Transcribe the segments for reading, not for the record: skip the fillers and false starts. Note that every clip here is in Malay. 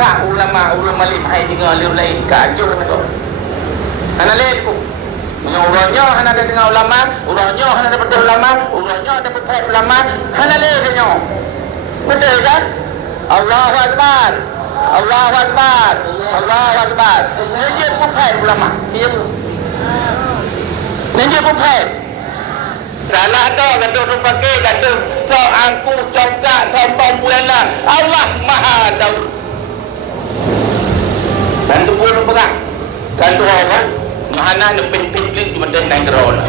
maka ulama lim hai dengar liu lain kaju nak ana leku urangnya hana ada dengar ulama urangnya hana ada betul ulama urangnya ada betul ulama hana leknya betul kan Allahu akbar Allahu akbar Allahu akbar ni betul ulama dia ni betul salah dah kata tu pakai kata cok angku congkak compong pulang Allah maha tahu dan tu pun pegang kan tu orang mana nepin pinggir cuma dah naik kerana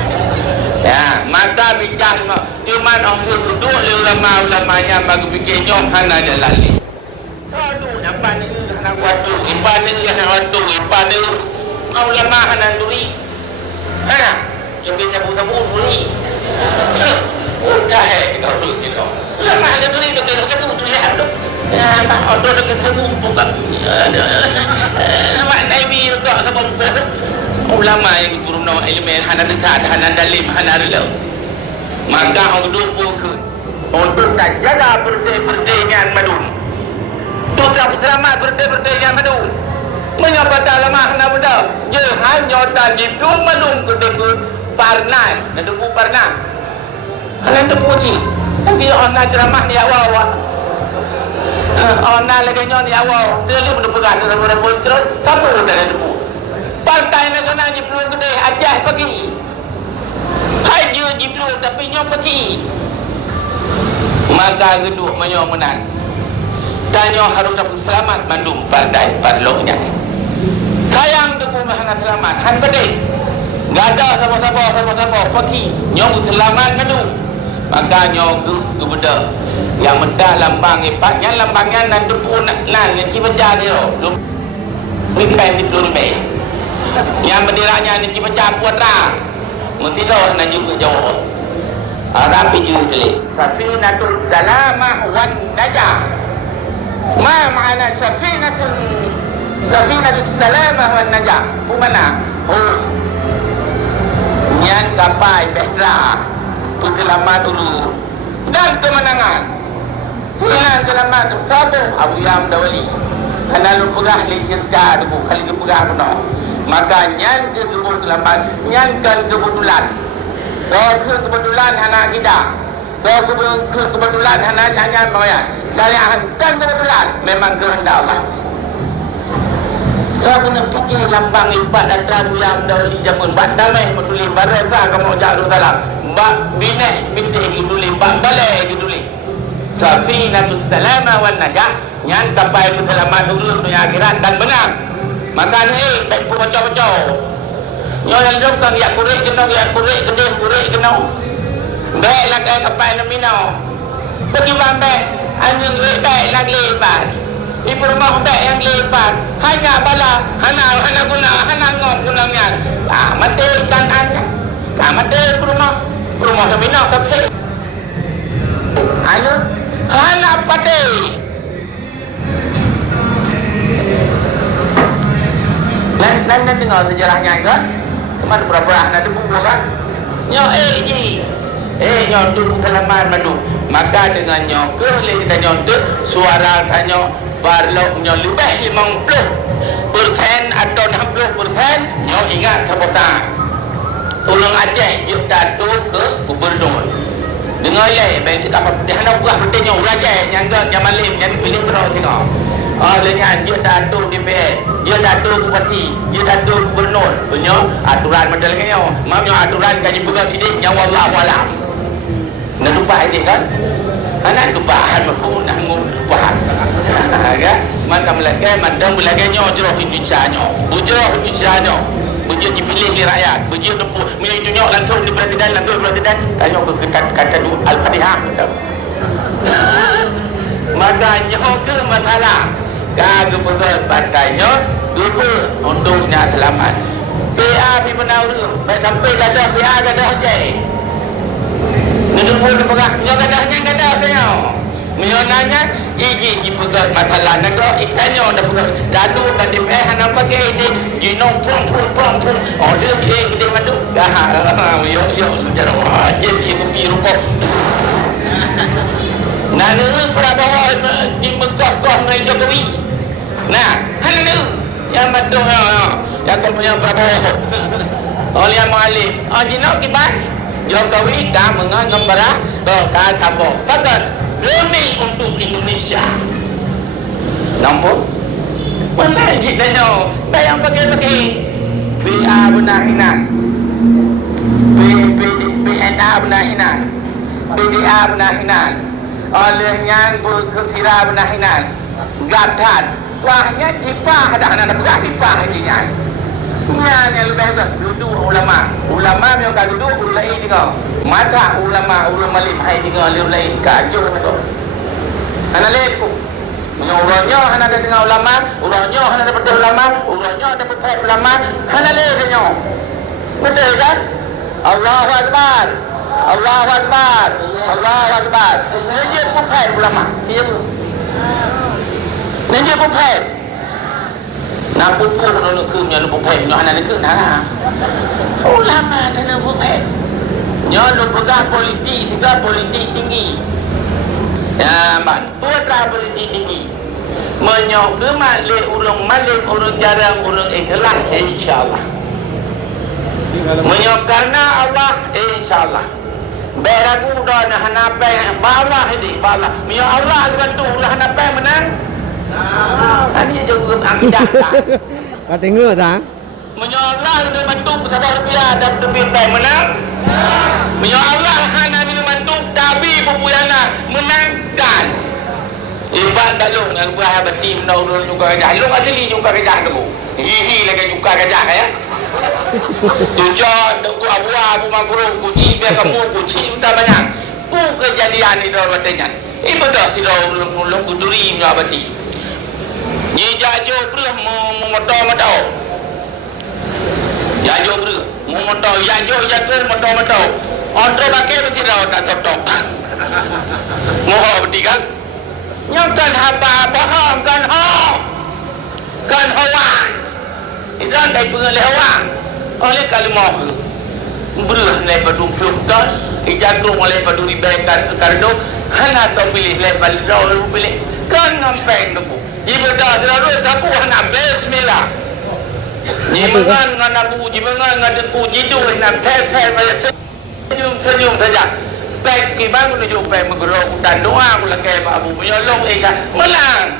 ya maka bicara cuma orang duduk le ulama-ulamanya bagi fikir nyom hana ada lali sadu apa ni hana waktu ipan ni hana waktu ipan ni ulama hana duri hana coba sabu-sabu duri utah kau gitu lama ada duri tu kita tu lihat tu ya tak ada kita tu bukan nama nabi tu sebab ulama yang turun nama ilmu hana dekat hana dalim hana relau maka orang duduk ke untuk tak jaga berdeh-berdehnya madun tu tak selamat berdeh-berdehnya madun menyapa dalam hana muda je hanya dan itu madun ke parnai nak tu parnai kalian tu puji nanti orang ceramah ni awal orang lagi ni awal dia lu berpegang dalam boncor kapu dah tu partai nasional ni perlu gede ajah pergi haji ji perlu tapi nyo pergi maka geduk menyo menan tanyo harus dapat selamat mandum partai parloknya sayang tu mahana selamat han bedai gada sama-sama pergi nyo selamat mandum maka nyo ke beda yang mendak lambang ipatnya lambangnya nan depu nan ni baca dia lu ripen di plurme yang benderanya ni baca putra mutilah nan juga jawab Arabi juga safinatus salamah wan najah ma makna safinatus salamah wan najah pumana nyan kapai behdra penyelamat dulu dan kemenangan sabu Abu Yam Dawali hana lu pegah le cerita tu kali ke pegah kuno maka nyan ke kebetulan nyan kan kebetulan so kebetulan hana kita so kebetulan hana nyanyan moya saya kan kebetulan memang kehendak Allah so kena fikir lambang lipat dan Abu Yam Dawali jamun bak damai betul barasa kamu jalu salam bak bineh binti giduli bak balai giduli safinatus salamah wan najah nyan kapal selamat urus dunia akhirat dan menang maka ni tak pecah-pecah nyo yang dok kan ya kurik kena kurik kena baik lah kapal nomino pergi bambe anjing baik lagi lepas ibu rumah baik yang lepas hanya bala hana guna hana ngom gunanya mati ikan anya mati rumah nomino kafe ayo hana pate dan dengar sejarahnya kan teman berapa nak debu kan nyo nyo tu selamat madu maka dengan nyo ke le kita nyo tu suara tanyo barlok nyo lebih 50% atau 60% nyo ingat sabota tolong Aceh juta tu ke gubernur dengar le baik kita apa putih hendak buah putih nyo Aceh nyangga nyamalim yang pilih terus tengok lengan juta tu DPR juta tu bupati juta tu gubernur punya aturan model kan nyo mamnya aturan kaji pegang ide nyawa wallahu alam nak lupa ide kan anak lupahan mafhum nak lupahan kan mata melaka mandang belaka nyo jero Indonesia nyo bujur Indonesia nyo bujur dipilih oleh rakyat bujur tempuh milih tunjuk langsung di presiden tanya ke kata al-Fatihah maka nyo ke masalah kagak pegang partainya dulu untungnya selamat PA di Menawar baik sampai gadah PA gadah je ni pun pegang nyo gadah saya menyonanya iji dipegang masalah negara ikannya dah pegang dadu kan DPR hana pakai ini jino pun dia madu dah yo jaro wajib ibu firuko nanu berapa di Mekah kau dengan Jokowi betul ya kau punya Prabowo. Oleh yang mengalih. Jino kibat. Jokowi dah menganggap berat. Kata apa? Pakat demi untuk Indonesia. Nampak? Mana jidanya? Bayang pakai BA benahinan. BNA benahinan. BDA benahinan. Olehnya berketira benahinan. Gatat. Wahnya cipah dah anak pegah cipah dia. Yang lebih hebat duduk ulama. Ulama yang kau duduk ulai juga. Masa ulama limhai juga ulai kacau tu. Anak leku. Urangnya anak ada dengan ulama, urangnya anak dapat ulama, urangnya dapat ulama, anak leknya. Betul kan? Allahu Akbar. Allahu Akbar. Allahu Akbar. Dia bukan ulama. Dia. Dia bukan. Nak pupu nak kem yang bukan yang anak nak nak. Ulama dan bukan. Yang lu pegang politik juga politik tinggi. Ya, putra politik tinggi. Menyok ke malik urung jarang urung ikhlas insyaAllah. Menyok karena Allah insyaAllah. Beragu dah nak hanapai bawah ini bawah. Menyok Allah bantu ulah hanapai menang. Ini juga akidah. Kata ngeh tak? Menyok Allah bantu sabar rupiah dan lebih baik menang. Menyok Allah hana bantu tapi pupuyana menangkan. Iban dalung yang berah beti menurun juga gajah. Long asli juga gajah tu. Hihi lagi juga gajah ya. Tujuan ku abu makruh kucing biar kamu kucing tak banyak. Pu kejadian itu batanya. Ibu dah si long kuduri punya beti. Ni jajo berah motor. Jajo berah motor jajo motor. Ontro pakai beti dah tak cocok. Moho beti kan? Yang kan hamba bohong kan hawan itu tak pengalih hawan oleh kalimah berah lepas 20 tahun jatuh oleh pada ribaykan kardo hana pilih lepas dah pilih kan ngampeng tu jika dah selalu sapu hana bismillah jimangan ngana bu jimangan ngada ku jidu hana pet senyum saja baik gimana menuju baik mengeruk dan doa pula kayak Abu menyolong Aisyah menang